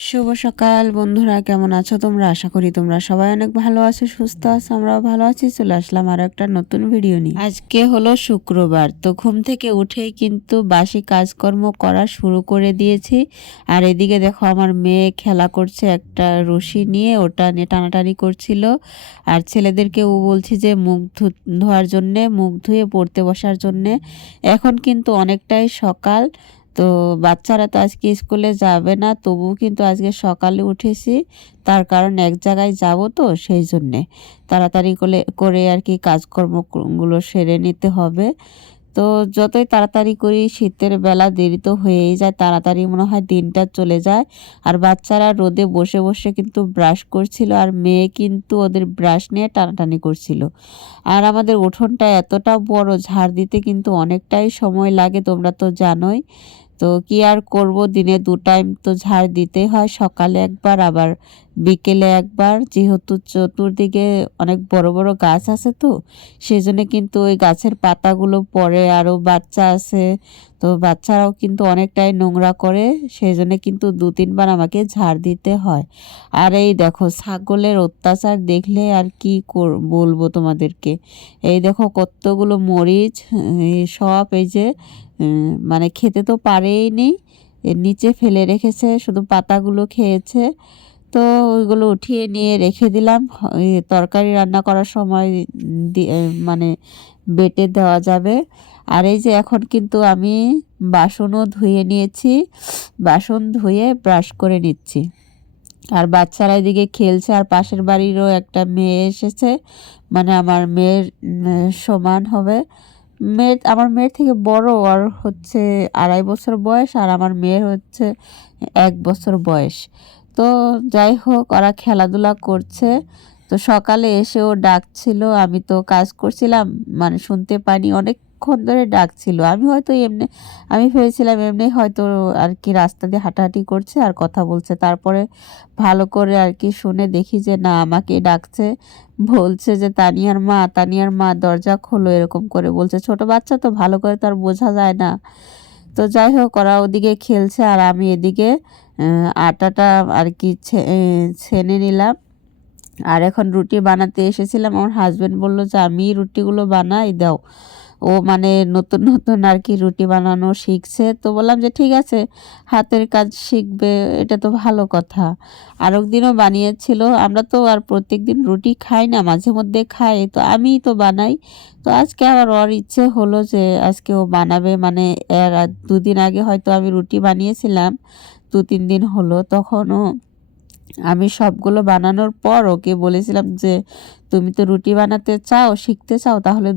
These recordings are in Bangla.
শুভ সকাল বন্ধুরা, কেমন আছো তোমরা? আশা করি তোমরা সবাই অনেক ভালো আছো, সুস্থ আছো, আমরাও ভালো আছি। চলে আসলাম আরো একটা নতুন ভিডিও নিয়ে। আজকে হলো শুক্রবার, তো ঘুম থেকে উঠেই কিন্তু বাসি কাজকর্ম করা শুরু করে দিয়েছি। আর এদিকে দেখো আমার মেয়ে খেলা করছে একটা রশি নিয়ে, ওটা নিয়ে টানাটানি করছিল। আর ছেলেদেরকে ও বলছি যে মুখ ধোয়ার জন্যে, মুখ ধুয়ে পড়তে বসার জন্যে। এখন কিন্তু অনেকটাই সকাল, তো বাচ্চারা তো আজকে স্কুলে যাবে না, তবুও কিন্তু আজকে সকালে উঠেছি। তার কারণ এক জায়গায় যাব, তো সেই জন্যে তাড়াতাড়ি করে করে আর কি কাজকর্মগুলো সেরে নিতে হবে। তো যতই তাড়াতাড়ি করি, শীতের বেলা দেরি তো হয়েই যায়, তাড়াতাড়ি মনে হয় দিনটা চলে যায়। আর বাচ্চারা রোদে বসে বসে কিন্তু ব্রাশ করছিল, আর মেয়ে কিন্তু ওদের ব্রাশ নিয়ে টানাটানি করছিল। আর আমাদের উঠোনটা এতটা বড়, ঝাড় দিতে কিন্তু অনেকটাই সময় লাগে, তোমরা তো জানোই। তো কি আর করব, দিনে 2 টাইম তো ঝাড় দিতে হয়, সকালে একবার আবার বিকেলে একবার। যেহেতু চতুর্দিকে অনেক বড় বড় গাছ আছে, তো সেজন্য কিন্তু ওই গাছের পাতাগুলো পড়ে, আরও বাচ্চা আছে, তো বাচ্চারাও কিন্তু অনেকটাই নোংরা করে, সেই জন্য কিন্তু 2-3 বার আমাকে ঝাড় দিতে হয়। আর এই দেখো ছাগলের অত্যাচার দেখলে আর কি বলবো তোমাদেরকে। এই দেখো কতগুলো মরিচ, সব এই যে মানে খেতে তো পারেই নি, এর নিচে ফেলে রেখেছে, শুধু পাতাগুলো খেয়েছে। তো ওইগুলো উঠিয়ে নিয়ে রেখে দিলাম, ওই তরকারি রান্না করার সময় মানে বেটে দেওয়া যাবে। আর এই যে এখন কিন্তু আমি বাসনও ধুয়ে নিয়েছি, বাসন ধুয়ে ব্রাশ করে নিচ্ছি। আর বাচ্চারা এদিকে খেলছে, আর পাশের বাড়িরও একটা মেয়ে এসেছে, মানে আমার মেয়ের সমান হবে। আমার মেয়ের থেকে বড়, আর হচ্ছে 2.5 বছর বয়স, আর আমার মেয়ের হচ্ছে 1 বছর বয়স। তো যাই হোক, ওরা খেলাধুলা করছে। তো সকালে এসে ও ডাকছিল, আমি তো কাজ করছিলাম, মানে শুনতে পাইনি, অনেকক্ষণ ধরে ডাকছিল। আমি ভেবেছিলাম এমনি হয়তো আর কি রাস্তা দিয়ে হাঁটাহাঁটি করছে আর কথা বলছে। তারপরে ভালো করে আর কি শুনে দেখি যে না, আমাকে ডাকছে, বলছে যে তানিয়ার মা, তানিয়ার মা দরজা খোলো, এরকম করে বলছে। ছোট বাচ্চা তো ভালো করে তো আর বোঝা যায় না। তো যাই হোক, ওরা ওদিকে খেলছে আর আমি এদিকে আটাটা আর কি ছেনে নিলাম। আর এখন রুটি বানাতে এসেছিলাম, আমার হাজবেন্ড বললো যে আমি রুটিগুলো বানাই দাও। ও মানে নতুন নতুন আর কি রুটি বানানো শিখছে, তো বললাম যে ঠিক আছে, হাতের কাজ শিখবে, এটা তো ভালো কথা। আর একদিনও বানিয়েছিল, আমরা তো আর প্রত্যেক দিন রুটি খাই না, মাঝে মধ্যে খাই, তো আমিই তো বানাই। তো আজকে আবার ওর ইচ্ছে হলো যে আজকে ও বানাবে, মানে এর 2 দিন আগে হয়তো আমি রুটি বানিয়েছিলাম, 2-3 দিন হলো। তখনও আমি সবগুলো বানানোর পর ওকে বলেছিলাম যে তুমি তো রুটি বানাতে চাও, শিখতে চাও, তাহলে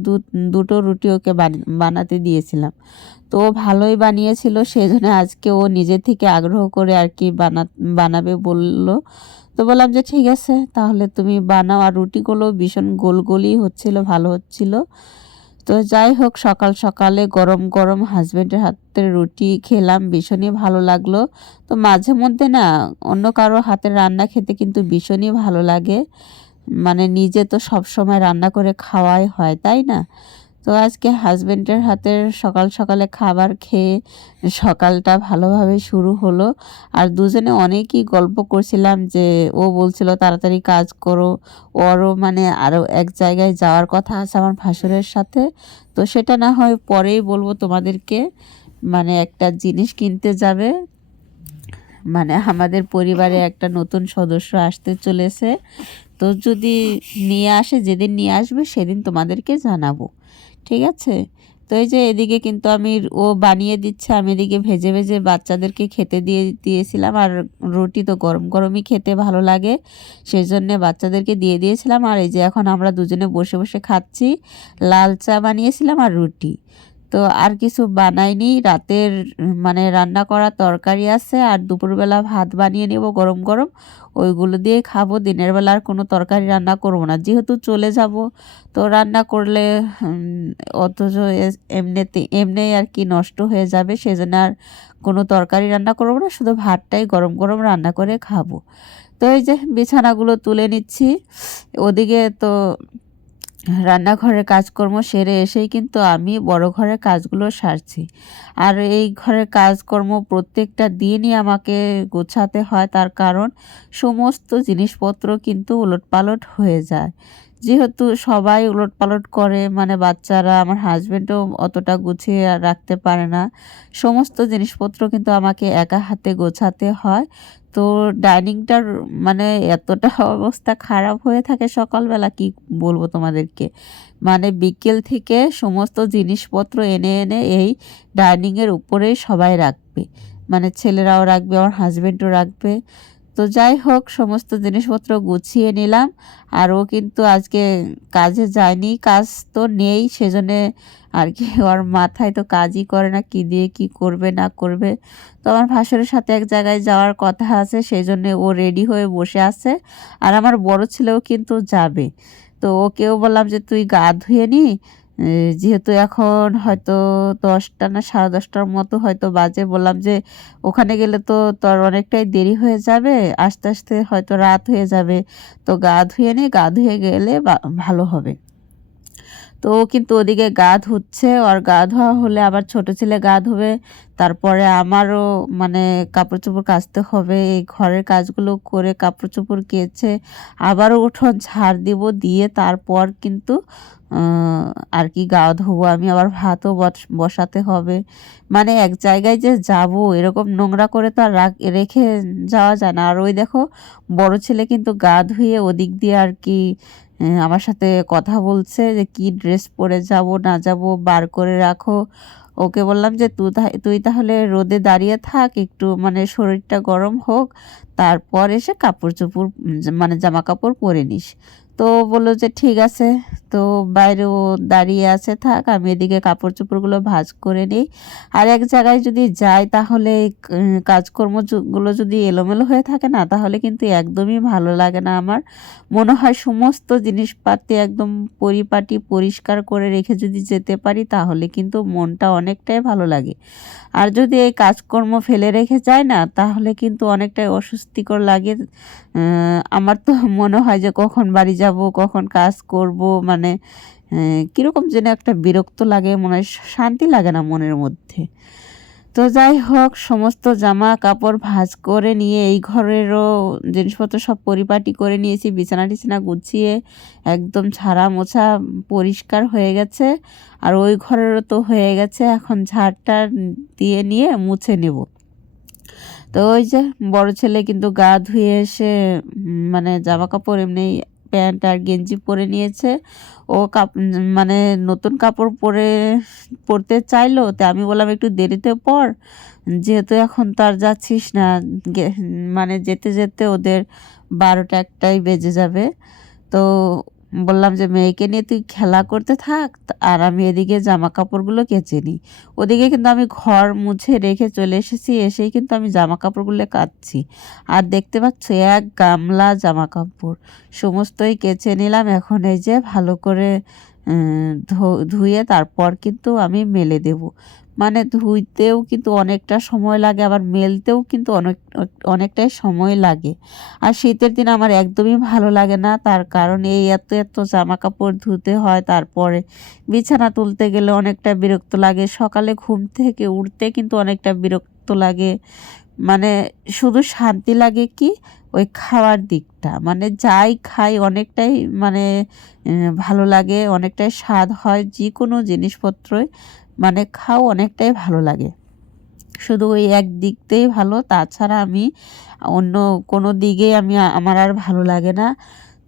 দুটো রুটি ওকে বানাতে দিয়েছিলাম। তো ও ভালোই বানিয়েছিল, সেই জন্য আজকে ও নিজে থেকে আগ্রহ করে আর কি বানাবে বলল। তো বললাম যে ঠিক আছে, তাহলে তুমি বানাও। আর রুটিগুলো ভীষণ গোল গোলই হচ্ছিল, ভালো হচ্ছিল। তো যাই হোক, সকাল সকালে গরম গরম হাজবেন্ডের হাতের রুটি খেলাম, ভীষণই ভালো লাগলো। তো মাঝে মধ্যে না অন্য কারো হাতের রান্না খেতে কিন্তু ভীষণই ভালো লাগে, মানে নিজে তো সব সময় রান্না করে খাওয়াই হয়, তাই না? তো আজকে হাজবেন্ডের হাতের সকাল সকালে খাবার খেয়ে সকালটা ভালোভাবে শুরু হলো। আর দুজনে অনেকই গল্প করছিলাম, যে ও বলছিল তাড়াতাড়ি কাজ করো, ওরও মানে আরও এক জায়গায় যাওয়ার কথা আছে আমার ভাসুরের সাথে। তো সেটা না হয় পরেই বলবো তোমাদেরকে, মানে একটা জিনিস কিনতে যাবে, মানে আমাদের পরিবারে একটা নতুন সদস্য আসতে চলেছে। তো যদি নিয়ে আসে, যেদিন নিয়ে আসবে সেদিন তোমাদেরকে জানাবো, ঠিক আছে? তো এই যে এদিকে কিন্তু ও বানিয়ে দিচ্ছে, আমি এদিকে ভেজে ভেজে বাচ্চাদেরকে খেতে দিয়েছিলাম। আর রুটি তো গরম গরমই খেতে ভালো লাগে, সেই জন্যে বাচ্চাদেরকে দিয়ে দিয়েছিলাম। আর এই যে এখন আমরা দুজনে বসে বসে খাচ্ছি, লাল চা বানিয়েছিলাম আর রুটি। তো আর কিছু বানাইনি, রাতের মানে রান্না করা তরকারি আছে, আর দুপুরবেলা ভাত বানিয়ে নেব গরম গরম, ওইগুলো দিয়ে খাবো। দিনের বেলা আর কোনো তরকারি রান্না করবো না, যেহেতু চলে যাব। তো রান্না করলে অথচ এমনি আর কি নষ্ট হয়ে যাবে, সেজন্য আর কোনো তরকারি রান্না করবো না, শুধু ভাতটাই গরম গরম রান্না করে খাবো। তো এই যে বিছানাগুলো তুলে নিচ্ছি, ওদিকে তো রান্নাঘরের কাজকর্ম সেরে এসেই কিন্তু আমি বড় ঘরের কাজগুলো সারছি। আর এই ঘরের কাজকর্ম প্রত্যেকটা দিনই আমাকে গোছাতে হয়, তার কারণ সমস্ত জিনিসপত্র কিন্তু ওলটপালট হয়ে যায়। যেহেতু সবাই ওলটপালট করে, মানে বাচ্চারা, আমার হাজব্যান্ডও অতটা গুছিয়ে আর রাখতে পারে না। সমস্ত জিনিসপত্র কিন্তু আমাকে একা হাতে গোছাতে হয়। তো ডাইনিংটার মানে এতটা অবস্থা খারাপ হয়ে থাকে সকালবেলা, কি বলবো তোমাদেরকে। মানে বিকেল থেকে সমস্ত জিনিসপত্র এনে এনে এই ডাইনিংয়ের উপরেই সবাই রাখবে, মানে ছেলেরাও রাখবে, আমার হাজব্যান্ডও রাখবে। তো যাই হোক, সমস্ত জিনিসপত্র গুছিয়ে নিলাম। আর ও কিন্তু আজকে কাজে যায়নি, কাজ তো নেই, সেজন্যে আর কি ওর মাথায় তো কাজই করে না, কি দিয়ে কি করবে না করবে। তো আমার ভাসুরের সাথে এক জায়গায় যাওয়ার কথা আছে, সেই জন্যে ও রেডি হয়ে বসে আছে। আর আমার বড় ছেলেও কিন্তু যাবে। তো ওকেও বললাম যে তুই গা ধুয়ে নি, যেহেতু এখন হয়তো 10টা না 10:30টার মতো হয়তো বাজে। বললাম যে ওখানে গেলে তো তোর অনেকটাই দেরি হয়ে যাবে, আস্তে আস্তে হয়তো রাত হয়ে যাবে। তো গা ধুয়ে নে, গা ধুয়ে গেলে ভালো হবে। তো ও কিন্তু ওদিকে গা ধুচ্ছে, আর গা ধোয়া হলে আবার ছোট ছেলে গা ধোবে। তারপরে আমারও মানে কাপড় চোপড় কাচতে হবে। এই ঘরের কাজগুলো করে কাপড় চোপড় কেচে আবারও উঠোন ঝাড় দিব, দিয়ে তারপর কিন্তু আর কি গা ধোবো আমি, আবার ভাতও বসাতে হবে। মানে এক জায়গায় যে যাব এরকম নোংরা করে তো আর রেখে যাওয়া যায় না। আর ওই দেখো, বড় ছেলে কিন্তু গা ধুয়ে ওদিক দিয়ে আর কি আমার সাথে কথা বলছে যে কি ড্রেস পরে যাব না যাব বার করে রাখো। ওকে বললাম যে তুই তাহলে রোদে দাঁড়িয়ে থাক একটু, মানে শরীরটা গরম হোক, তারপর এসে কাপড় চোপড় মানে জামা কাপড় পরে নিস। তো বললো যে ঠিক আছে। তো বাইরেও দাঁড়িয়ে আছে, থাক, আমি এদিকে কাপড় চোপড়গুলো ভাঁজ করে নিই। আর এক জায়গায় যদি যাই তাহলে কাজকর্মগুলো যদি এলোমেলো হয়ে থাকে না, তাহলে কিন্তু একদমই ভালো লাগে না আমার। মনে হয় সমস্ত জিনিসপাতি একদম পরিপাটি পরিষ্কার করে রেখে যদি যেতে পারি, তাহলে কিন্তু মনটা অনেকটাই ভালো লাগে। আর যদি এই কাজকর্ম ফেলে রেখে যায় না, তাহলে কিন্তু অনেকটাই অস্বস্তিকর লাগে। আমার তো মনে হয় যে কখন বাড়ি যাব, কখন কাজ করব, মানে কীরকম যেন একটা বিরক্ত লাগে, মনে হয় শান্তি লাগে না মনের মধ্যে। তো যাই হোক, সমস্ত জামা কাপড় ভাঁজ করে নিয়ে এই ঘরেরও জিনিসপত্র সব পরিপাটি করে নিয়েছি, বিছানা টিছানা গুছিয়ে একদম ঝাড়া মোছা পরিষ্কার হয়ে গেছে। আর ওই ঘরেরও তো হয়ে গেছে, এখন ঝাড়টা দিয়ে নিয়ে মুছে নেব। তো ওই যে বড় ছেলে কিন্তু গা ধুয়ে এসে মানে জামা কাপড় এমনি প্যান্ট আর গেঞ্জি পরে নিয়েছে। ও মানে নতুন কাপড় পরতে চাইলো, তো আমি বললাম একটু দেরিতে পর, যেহেতু এখন তো আর যাচ্ছিস না, মানে যেতে যেতে ওদের 12টা 1টাই বেজে যাবে। তো বললাম যে মেয়েকে নিয়ে তুই খেলা করতে থাক, আর আমি এদিকে জামা কাপড়গুলো কেচে নিই। ওদিকে কিন্তু আমি ঘর মুছে রেখে চলে এসেছি, এসেই কিন্তু আমি জামা কাপড়গুলো কাচ্ছি। আর দেখতে পাচ্ছ এক গামলা জামা কাপড় সমস্তই কেচে নিলাম। এখন এই যে ভালো করে ধুয়ে তারপর কিন্তু আমি মেলে দেব। মানে ধুইতেও কিন্তু অনেকটা সময় লাগে, আবার মেলতেও কিন্তু অনেকটাই সময় লাগে। আর শীতের দিন আমার একদমই ভালো লাগে না, তার কারণ এই এত এত জামা কাপড় ধুতে হয়, তারপরে বিছানা তুলতে গেলে অনেকটা বিরক্ত লাগে, সকালে ঘুম থেকে উঠতে কিন্তু অনেকটা বিরক্ত লাগে। মানে শুধু শান্তি লাগে কি ওই খাওয়ার দিকটা, মানে যাই খাই অনেকটাই মানে ভালো লাগে, অনেকটাই স্বাদ হয় যে কোনো জিনিসপত্রই, মানে খাও অনেকটাই ভালো লাগে। শুধু ওই এক দিকতেই ভালো, তাছাড়া আমি অন্য কোনো দিকেই আমার আর ভালো লাগে না।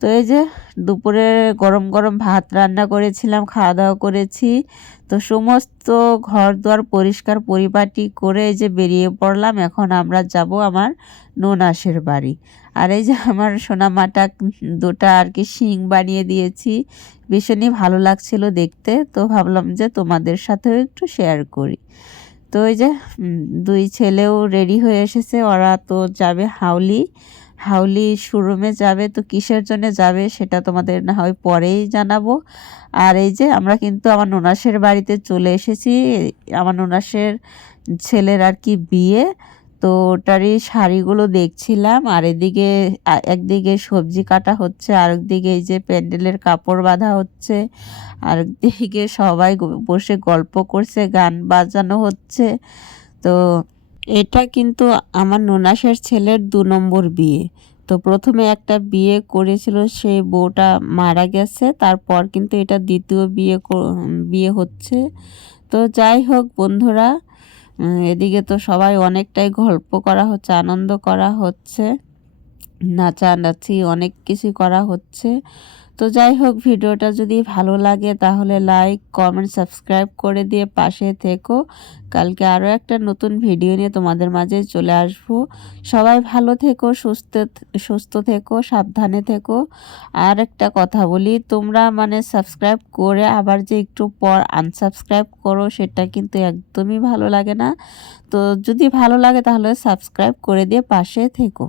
তো এই যে দুপুরে গরম গরম ভাত রান্না করেছিলাম, খাওয়া দাওয়া করেছি। তো সমস্ত ঘর দুয়ার পরিষ্কার পরিপাটি করে এই যে বেরিয়ে পড়লাম। এখন আমরা যাব আমার ননাসের বাড়ি। আর এই যে আমার সোনামাটা দুটা আর কি শিং বানিয়ে দিয়েছি, ভীষণই ভালো লাগছিল দেখতে। তো ভাবলাম যে তোমাদের সাথেও একটু শেয়ার করি। তো ওই যে দুই ছেলেও রেডি হয়ে এসেছে, ওরা তো যাবে হাউলি শোরুমে যাবে। তো কিসের জন্য যাবে সেটা তোমাদের না হয় পরেই জানাবো। আর এই যে আমরা কিন্তু আমার ননাসের বাড়িতে চলে এসেছি, আমার ননাসের ছেলের আর কি বিয়ে। তো তো ওটারই শাড়িগুলো দেখছিলাম, আর এদিকে একদিকে সবজি কাটা হচ্ছে, আর একদিকে এই যে প্যান্ডেলের কাপড় বাঁধা হচ্ছে, আর একদিকে সবাই বসে গল্প করছে, গান বাজানো হচ্ছে। তো এটা কিন্তু আমার ননাসের ছেলের 2 নম্বর বিয়ে। তো প্রথমে একটা বিয়ে করেছিল, সেই বউটা মারা গেছে, তারপর কিন্তু এটা দ্বিতীয় বিয়ে হচ্ছে। তো যাই হোক বন্ধুরা, এদিকে তো সবাই অনেকটাই গল্প করা হচ্ছে, আনন্দ করা হচ্ছে, নাচানাচি অনেক কিছু করা হচ্ছে। তো যাই হোক, ভিডিওটা যদি ভালো লাগে তাহলে লাইক কমেন্ট সাবস্ক্রাইব করে দিয়ে পাশে থেকো। কালকে আরও একটা নতুন ভিডিও নিয়ে তোমাদের মাঝে চলে আসবো। সবাই ভালো থেকো, সুস্থ থেকো, সাবধানে থেকো। আর একটা কথা বলি, তোমরা মানে সাবস্ক্রাইব করে আবার যে একটু পর আনসাবস্ক্রাইব করো, সেটা কিন্তু একদমই ভালো লাগে না। তো যদি ভালো লাগে তাহলে সাবস্ক্রাইব করে দিয়ে পাশে থেকো।